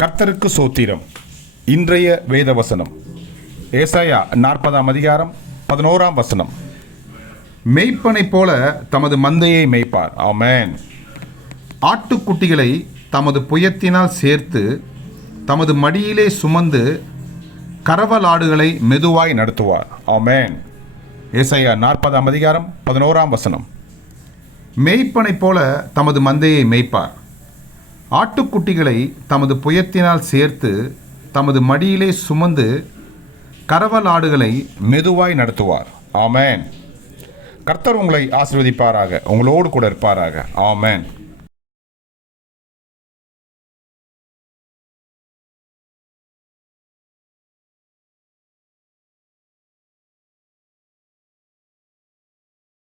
கர்த்தருக்கு சோத்திரம். இன்றைய வேத வசனம் ஏசாயா நாற்பதாம் அதிகாரம் பதினோராம் வசனம். மெய்ப்பனைப் போல தமது மந்தையை மேய்ப்பார். ஆமேன். ஆட்டுக்குட்டிகளை தமது புயத்தினால் சேர்த்து தமது மடியிலே சுமந்து கரவலாடுகளை மெதுவாய் நடத்துவார். ஆமேன். ஏசாயா நாற்பதாம் அதிகாரம் பதினோராம் வசனம். மேய்ப்பனைப் போல தமது மந்தையை மேய்ப்பார். ஆட்டுக்குட்டிகளை தமது புயத்தினால் சேர்த்து தமது மடியிலே சுமந்து கரவலாடுகளை மெதுவாய் நடத்துவார். ஆமேன். கர்த்தர் உங்களை ஆசிர்வதிப்பாராக. உங்களோடு கூட இருப்பாராக. ஆமேன்.